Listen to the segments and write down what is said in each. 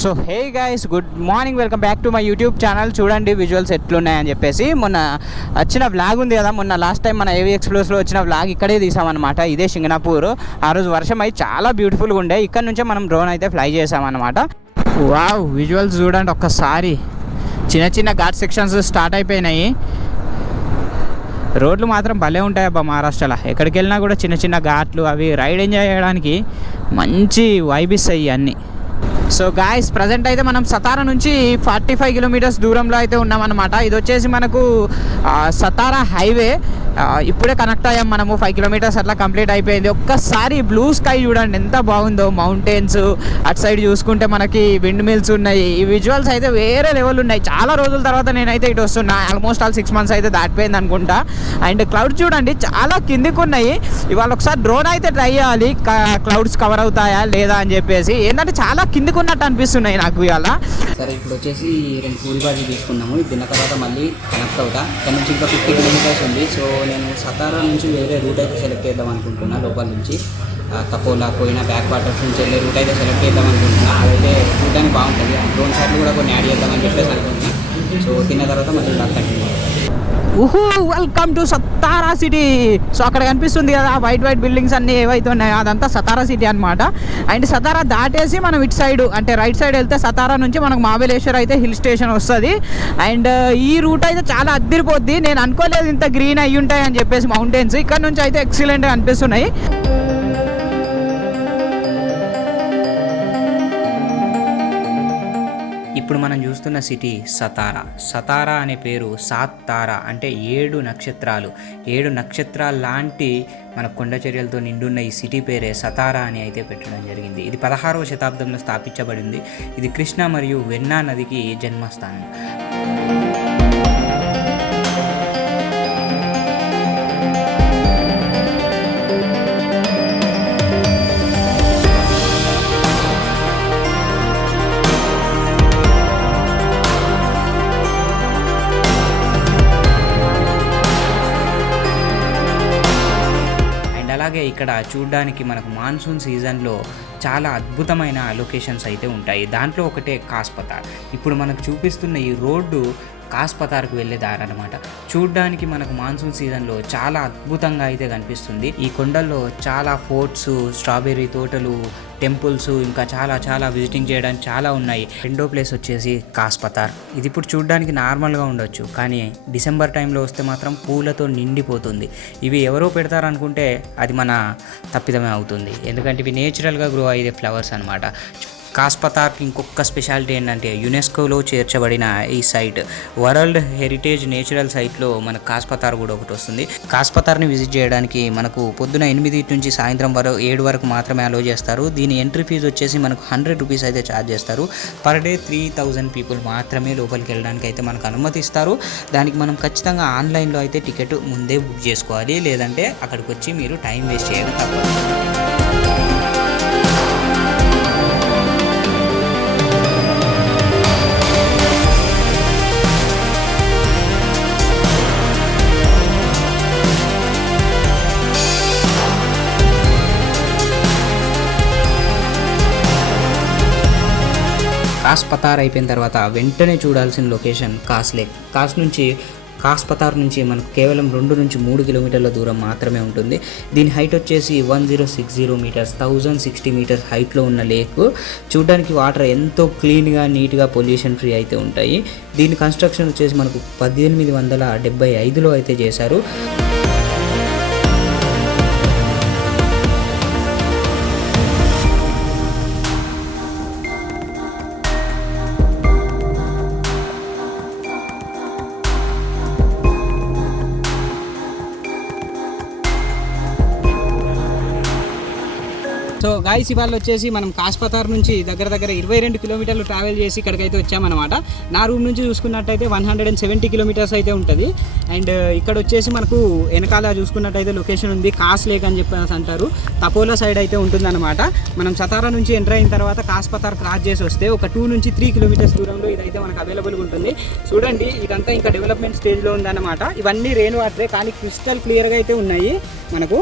So hey guys, good morning, welcome back to my YouTube channel. చూడండి visuals ఎట్లున్నాయని చెప్పేసి. మొన్న వచ్చిన వ్లాగ్ ఉంది కదా, మొన్న లాస్ట్ టైం మన ఏవి ఎక్స్ప్లోర్స్లో వచ్చిన వ్లాగ్ ఇక్కడే తీసామన్నమాట. ఇదే సింగనాపూర్. ఆ రోజు వర్షం అయితే చాలా బ్యూటిఫుల్గా ఉండే. ఇక్కడ నుంచే మనం డ్రోన్ అయితే ఫ్లై చేసామన్నమాట. వావ్, విజువల్స్ చూడండి ఒక్కసారి. చిన్న చిన్న ఘాట్ సెక్షన్స్ స్టార్ట్ అయిపోయినాయి. రోడ్లు మాత్రం భలే ఉంటాయి అబ్బా మహారాష్ట్రలో. ఎక్కడికి వెళ్ళినా కూడా చిన్న చిన్న ఘాట్లు, అవి రైడ్ ఎంజాయ్ చేయడానికి మంచి వైబ్ ఇస్తాయి అన్నీ. సో గాయస్, ప్రజెంట్ అయితే మనం సతారా నుంచి 45 కిలోమీటర్స్ దూరంలో అయితే ఉన్నామన్నమాట. ఇది వచ్చేసి మనకు సతారా హైవే. ఇప్పుడే కనెక్ట్ అయ్యాం మనము. 5 కిలోమీటర్స్ అట్లా కంప్లీట్ అయిపోయింది. ఒక్కసారి బ్లూ స్కై చూడండి ఎంత బాగుందో. మౌంటైన్స్, అటు సైడ్ చూసుకుంటే మనకి విండ్ మిల్స్ ఉన్నాయి. ఈ విజువల్స్ అయితే వేరే లెవెల్ ఉన్నాయి. చాలా రోజుల తర్వాత నేనైతే ఇటు వస్తున్నా. ఆల్మోస్ట్ 6 months అయితే దాటిపోయింది అనుకుంటా. అండ్ క్లౌడ్స్ చూడండి చాలా కిందికి ఉన్నాయి. ఇవాళ ఒకసారి డ్రోన్ అయితే ట్రై చేయాలి, క్లౌడ్స్ కవర్ అవుతాయా లేదా అని చెప్పేసి. ఏంటంటే చాలా కిందికి ఉన్నట్టు అనిపిస్తున్నాయి నాకు ఇవాళ. సరే, ఇప్పుడు వచ్చేసి 2 పూరి బాజీ తీసుకున్నాము. తిన్న తర్వాత మళ్ళీ కనెక్ట్ అవుతా. ఇక్కడ నుంచి ఇంకా 50 కిలోమీటర్స్ ఉంది. సో నేను సతారా నుంచి వేరే రూట్ అయితే సెలెక్ట్ చేద్దాం అనుకుంటున్నా. లోపల నుంచి తపోలా పోయిన బ్యాక్ వాటర్స్ నుంచి వెళ్ళే రూట్ అయితే సెలెక్ట్ చేద్దాం అనుకుంటున్నా. అదైతే చూడడానికి బాగుంటుంది. డ్రోన్ షాట్లు కూడా కొన్ని యాడ్ చేద్దామని చెప్పేసి అనుకుంటున్నా. సో తిన్న తర్వాత మళ్ళీ continue. Welcome to Satara city. So అక్కడ కనిపిస్తుంది కదా వైట్ బిల్డింగ్స్ అన్నీ ఏవైతే ఉన్నాయో అదంతా సతారా సిటీ అనమాట. అండ్ సతారా దాటేసి మనం ఇటు సైడ్ అంటే రైట్ సైడ్ వెళ్తే సతారా నుంచి మనకు మహాబలేశ్వర్ అయితే హిల్ స్టేషన్ వస్తుంది. అండ్ ఈ రూట్ అయితే చాలా అద్దరిపోద్ది. నేను అనుకోలేదు ఇంత గ్రీన్ అయ్యి ఉంటాయి అని చెప్పేసి మౌంటైన్స్. ఇక్కడ నుంచి అయితే ఎక్సలెంట్గా అనిపిస్తున్నాయి. ఇప్పుడు మనం చూస్తున్న సిటీ సతారా. సతారా అనే పేరు సాత్ తారా అంటే 7 నక్షత్రాలు. 7 నక్షత్రాల లాంటి మన కొండ చర్యలతో నిండున్న ఈ సిటీ పేరే సతారా అని అయితే పెట్టడం జరిగింది. ఇది 16వ శతాబ్దంలో స్థాపించబడింది. ఇది కృష్ణ మరియు వెన్నా నదికి జన్మస్థానం. అలాగే ఇక్కడ చూడడానికి మనకు మాన్సూన్ సీజన్లో చాలా అద్భుతమైన లొకేషన్స్ అయితే ఉంటాయి. దాంట్లో ఒకటే కాస్ పతార్. ఇప్పుడు మనకు చూపిస్తున్న ఈ రోడ్డు కాస్ పతార్కు వెళ్ళే దారి అనమాట. చూడ్డానికి మనకు మాన్సూన్ సీజన్లో చాలా అద్భుతంగా అయితే కనిపిస్తుంది. ఈ కొండల్లో చాలా ఫోర్ట్స్, స్ట్రాబెర్రీ తోటలు, టెంపుల్స్, ఇంకా చాలా విజిటింగ్ చేయడానికి చాలా ఉన్నాయి. రెండో ప్లేస్ వచ్చేసి కాస్ పతార్. ఇది ఇప్పుడు చూడడానికి నార్మల్గా ఉండొచ్చు, కానీ డిసెంబర్ టైంలో వస్తే మాత్రం పూలతో నిండిపోతుంది. ఇవి ఎవరో పెడతారనుకుంటే అది మన తప్పిదమే అవుతుంది. ఎందుకంటే ఇవి నేచురల్గా గ్రో అయ్యే ఫ్లవర్స్ అనమాట. కాస్ పతార్కి ఇంకొక స్పెషాలిటీ ఏంటంటే యునెస్కోలో చేర్చబడిన ఈ సైట్ వరల్డ్ హెరిటేజ్ నేచురల్ సైట్లో మనకు కాస్ పతార్ కూడా ఒకటి వస్తుంది. కాస్ పతార్ని విజిట్ చేయడానికి మనకు పొద్దున 8 నుంచి సాయంత్రం 7 వరకు మాత్రమే అలో చేస్తారు. దీని ఎంట్రీ ఫీజు వచ్చేసి మనకు 100 రూపీస్ అయితే ఛార్జ్ చేస్తారు. పర్ డే 3000 పీపుల్ మాత్రమే లోపలికి వెళ్ళడానికి అయితే మనకు అనుమతిస్తారు. దానికి మనం ఖచ్చితంగా ఆన్లైన్లో అయితే టికెట్ ముందే బుక్ చేసుకోవాలి, లేదంటే అక్కడికి వచ్చి మీరు టైం వేస్ట్ చేయడం తప్పదు. కాస్ పతార్ అయిపోయిన తర్వాత వెంటనే చూడాల్సిన లొకేషన్ కాస్ లేక్. కాస్ పతార్ నుంచి మనకు కేవలం 2 నుంచి 3 కిలోమీటర్ల దూరం మాత్రమే ఉంటుంది. దీని హైట్ వచ్చేసి 1060 మీటర్స్, 1060 మీటర్స్ హైట్లో ఉన్న లేక్. చూడడానికి వాటర్ ఎంతో క్లీన్గా, నీట్గా, పొల్యూషన్ ఫ్రీ అయితే ఉంటాయి. దీని కన్స్ట్రక్షన్ వచ్చేసి మనకు 1875లో అయితే చేశారు. సో గాయస్, ఇవాళ వచ్చేసి మనం కాస్ పతార్ నుంచి దగ్గర 22 కిలోమీటర్లు ట్రావెల్ చేసి ఇక్కడికైతే వచ్చామన్నమాట. నా రూమ్ నుంచి చూసుకున్నట్టయితే 170 కిలోమీటర్స్ అయితే ఉంటుంది. అండ్ ఇక్కడ వచ్చేసి మనకు వెనకాల చూసుకున్నట్టయితే లొకేషన్ ఉంది, కాస్ లేక్ అని చెప్పేసి అంటారు. తపోలా సైడ్ అయితే ఉంటుందన్నమాట. మనం సతారా నుంచి ఎంటర్ అయిన తర్వాత కాస్ పతార్ క్రాస్ చేసి వస్తే ఒక 2 నుంచి 3 కిలోమీటర్స్ దూరంలో ఇదైతే మనకు అవైలబుల్గా ఉంటుంది. చూడండి, ఇదంతా ఇంకా డెవలప్మెంట్ స్టేజ్లో ఉందన్నమాట. ఇవన్నీ రెయిన్ వాటరే, కానీ క్రిస్టల్ క్లియర్గా అయితే ఉన్నాయి మనకు.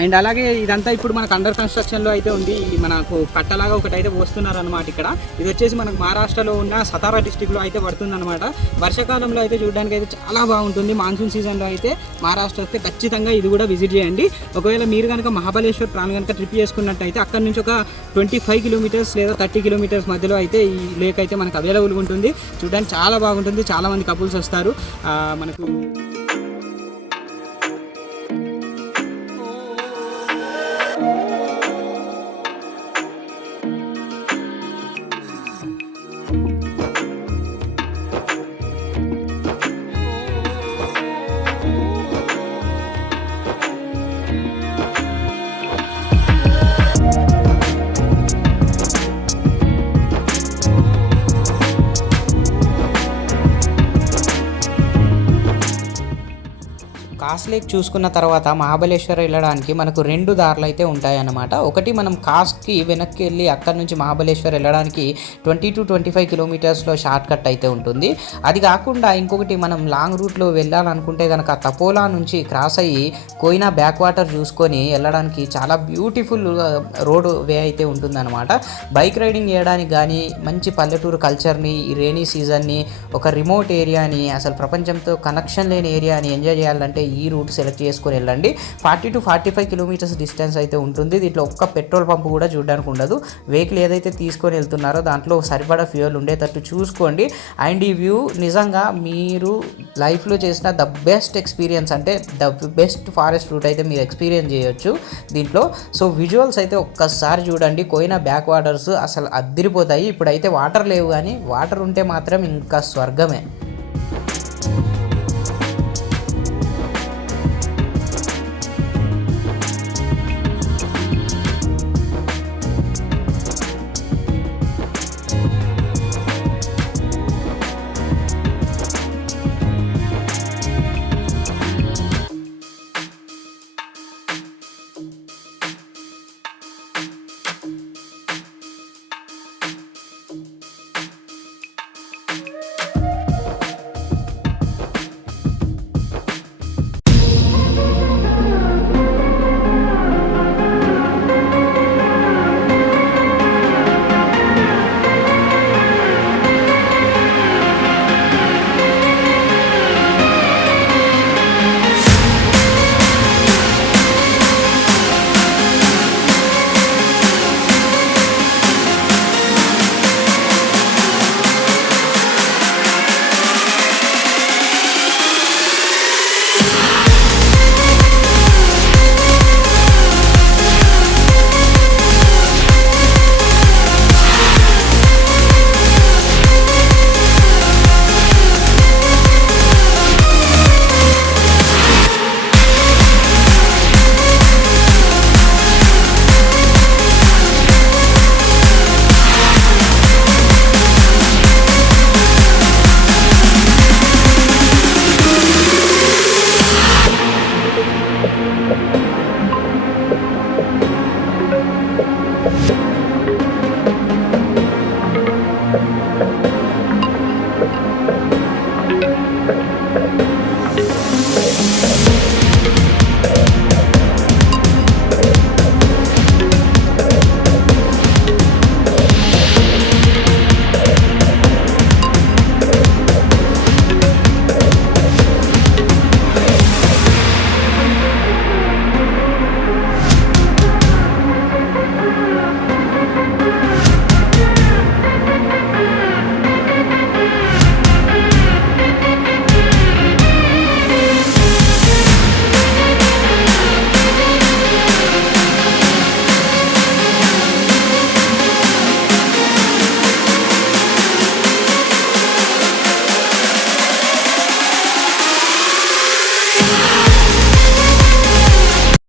అండ్ అలాగే ఇదంతా ఇప్పుడు మనకు అండర్ కన్స్ట్రక్షన్లో అయితే ఉంది. ఇది మనకు కట్టలాగా ఒకటి అయితే పోస్తున్నారు అనమాట. ఇక్కడ ఇది వచ్చేసి మనకు మహారాష్ట్రలో ఉన్న సతారా డిస్టిక్లో అయితే పడుతుంది అనమాట. వర్షాకాలంలో అయితే చూడడానికి అయితే చాలా బాగుంటుంది. మాన్సూన్ సీజన్లో అయితే మహారాష్ట్ర వస్తే ఖచ్చితంగా ఇది కూడా విజిట్ చేయండి. ఒకవేళ మీరు కనుక మహాబలేశ్వర్ ప్రాంతం కనుక ట్రిప్ చేసుకున్నట్టయితే అక్కడ నుంచి ఒక 25 కిలోమీటర్స్ లేదా 30 కిలోమీటర్స్ మధ్యలో అయితే ఈ లేక్ అయితే మనకు అవైలబుల్గా ఉంటుంది. చూడడానికి చాలా బాగుంటుంది. చాలామంది కపుల్స్ వస్తారు. మనకు కాస్ లేక్ చూసుకున్న తర్వాత మహాబలేశ్వర్ వెళ్ళడానికి మనకు 2 దారులు అయితే ఉంటాయన్నమాట. ఒకటి మనం కాస్కి వెనక్కి వెళ్ళి అక్కడ నుంచి మహాబలేశ్వర్ వెళ్ళడానికి 20 to 25 కిలోమీటర్స్లో షార్ట్ కట్ అయితే ఉంటుంది. అది కాకుండా ఇంకొకటి మనం లాంగ్ రూట్లో వెళ్ళాలనుకుంటే కనుక తపోలా నుంచి క్రాస్ అయ్యి కోయినా బ్యాక్ వాటర్ చూసుకొని వెళ్ళడానికి చాలా బ్యూటిఫుల్ రోడ్ వే అయితే ఉంటుందన్నమాట. బైక్ రైడింగ్ చేయడానికి కానీ మంచి పల్లెటూరు కల్చర్ని, ఈ రైనీ సీజన్ని, ఒక రిమోట్ ఏరియాని, అసలు ప్రపంచంతో కనెక్షన్ లేని ఏరియాని ఎంజాయ్ చేయాలంటే ఈ రూట్ సెలెక్ట్ చేసుకొని వెళ్ళండి. 40 to 45 కిలోమీటర్స్ డిస్టెన్స్ అయితే ఉంటుంది. దీంట్లో ఒక్క పెట్రోల్ పంపు కూడా చూడడానికి ఉండదు. వెహికల్ ఏదైతే తీసుకొని వెళ్తున్నారో దాంట్లో సరిపడా ఫ్యూయల్ ఉండేటట్టు చూసుకోండి. అండ్ ఈ వ్యూ నిజంగా మీరు లైఫ్లో చేసిన ద బెస్ట్ ఎక్స్పీరియన్స్, అంటే ద బెస్ట్ ఫారెస్ట్ రూట్ అయితే మీరు ఎక్స్పీరియన్స్ చేయొచ్చు దీంట్లో. సో విజువల్స్ అయితే ఒక్కసారి చూడండి. కోయినా బ్యాక్ వాటర్స్ అసలు అద్దిరిపోతాయి. ఇప్పుడైతే వాటర్ లేవు, కానీ వాటర్ ఉంటే మాత్రం ఇంకా స్వర్గమే.